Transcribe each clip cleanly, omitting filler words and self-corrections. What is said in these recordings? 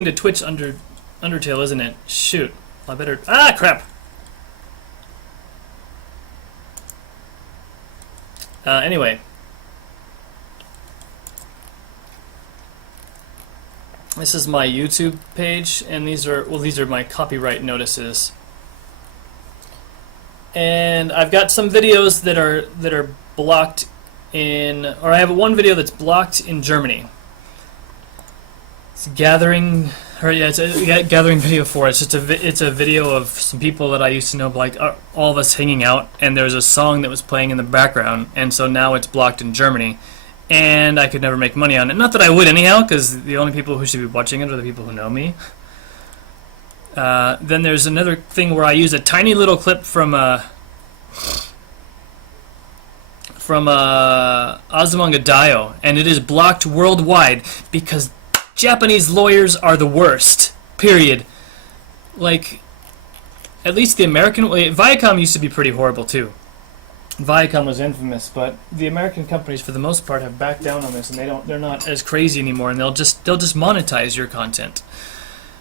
to Twitch Undertale, isn't it? Shoot. I better... Ah, crap! Anyway. This is my YouTube page, and these are my copyright notices. And I've got some videos that are blocked in... Or I have one video that's blocked in Germany. It's gathering... Or yeah, it's a gathering video for it. It's a video of some people that I used to know, like all of us hanging out, and there's a song that was playing in the background, and so now it's blocked in Germany, and I could never make money on it. Not that I would anyhow, because the only people who should be watching it are the people who know me. Then there's another thing where I use a tiny little clip from Azumanga Daioh, and it is blocked worldwide because Japanese lawyers are the worst. Period. Like, at least the American... Viacom used to be pretty horrible too. Viacom was infamous, but the American companies, for the most part, have backed down on this, and they're not as crazy anymore, and they'll just monetize your content,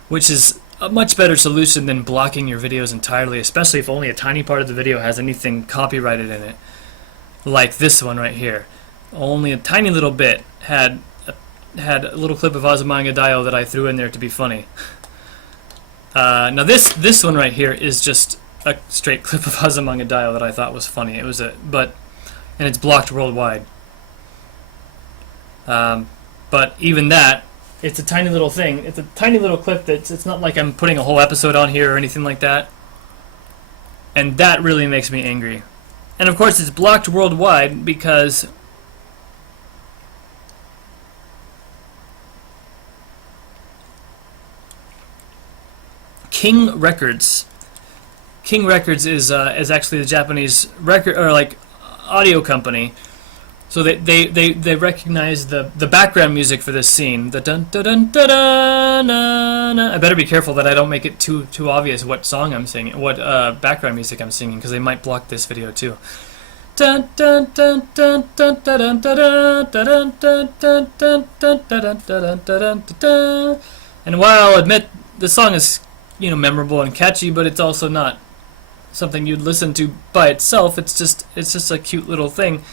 which is a much better solution than blocking your videos entirely, especially if only a tiny part of the video has anything copyrighted in it, like this one right here. Only a tiny little bit had a little clip of Azumanga Daioh that I threw in there to be funny. Now this one right here is just a straight clip of Azumanga Daioh that I thought was funny. And it's blocked worldwide. But even that, it's a tiny little thing. It's a tiny little clip it's not like I'm putting a whole episode on here or anything like that. And that really makes me angry. And of course it's blocked worldwide because King Records is actually the Japanese record or like audio company. So they recognize the background music for this scene. The dun dun dun dun dun dun. I better be careful that I don't make it too obvious what song I'm singing, what background music I'm singing, because they might block this video too. Dun dun dun dun dun dun dun dun dun dun dun dun dun dun dun dun. And while I'll admit the song is memorable and catchy, but it's also not something you'd listen to by itself. It's just a cute little thing,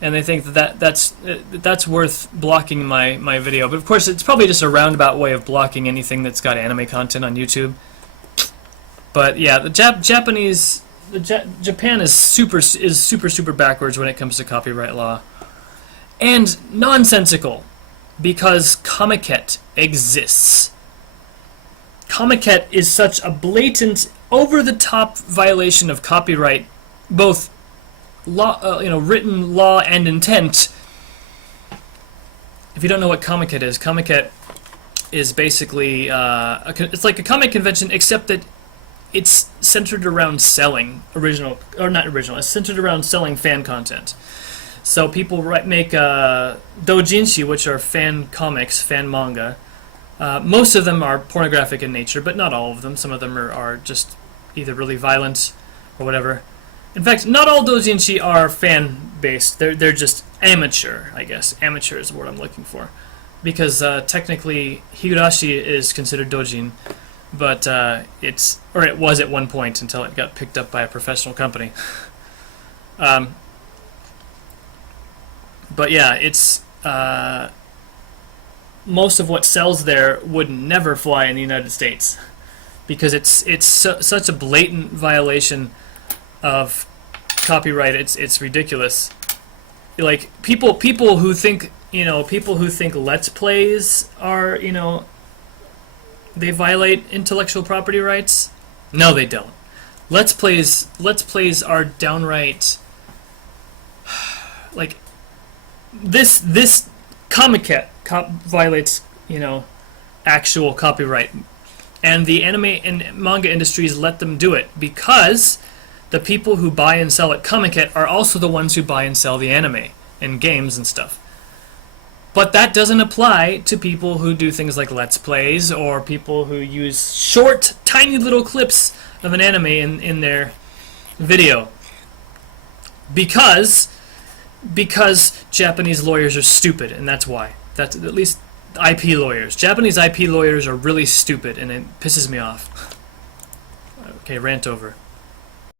and they think that's worth blocking my video. But of course, it's probably just a roundabout way of blocking anything that's got anime content on YouTube. But yeah, Japan is super backwards when it comes to copyright law, and nonsensical, because Comiket exists. Comiket is such a blatant, over-the-top violation of copyright, both law, written law and intent. If you don't know what Comiket is basically it's like a comic convention, except that it's centered around selling it's centered around selling fan content. So people make doujinshi, which are fan comics, fan manga. Most of them are pornographic in nature, but not all of them. Some of them are just either really violent or whatever. In fact, not all doujinshi are fan-based. They're just amateur, I guess. Amateur is the word I'm looking for. Because technically, higurashi is considered doujin, but it was at one point until it got picked up by a professional company. But yeah, it's... most of what sells there would never fly in the United States because it's such a blatant violation of copyright. It's ridiculous. Like people who think Let's Plays are they violate intellectual property rights. No, they don't. Let's Plays are downright like this Comiket violates, actual copyright. And the anime and manga industries let them do it because the people who buy and sell at Comiket are also the ones who buy and sell the anime and games and stuff. But that doesn't apply to people who do things like Let's Plays or people who use short, tiny little clips of an anime in their video. Because Japanese lawyers are stupid, and that's why. That's at least IP lawyers. Japanese IP lawyers are really stupid, and it pisses me off. Okay, rant over.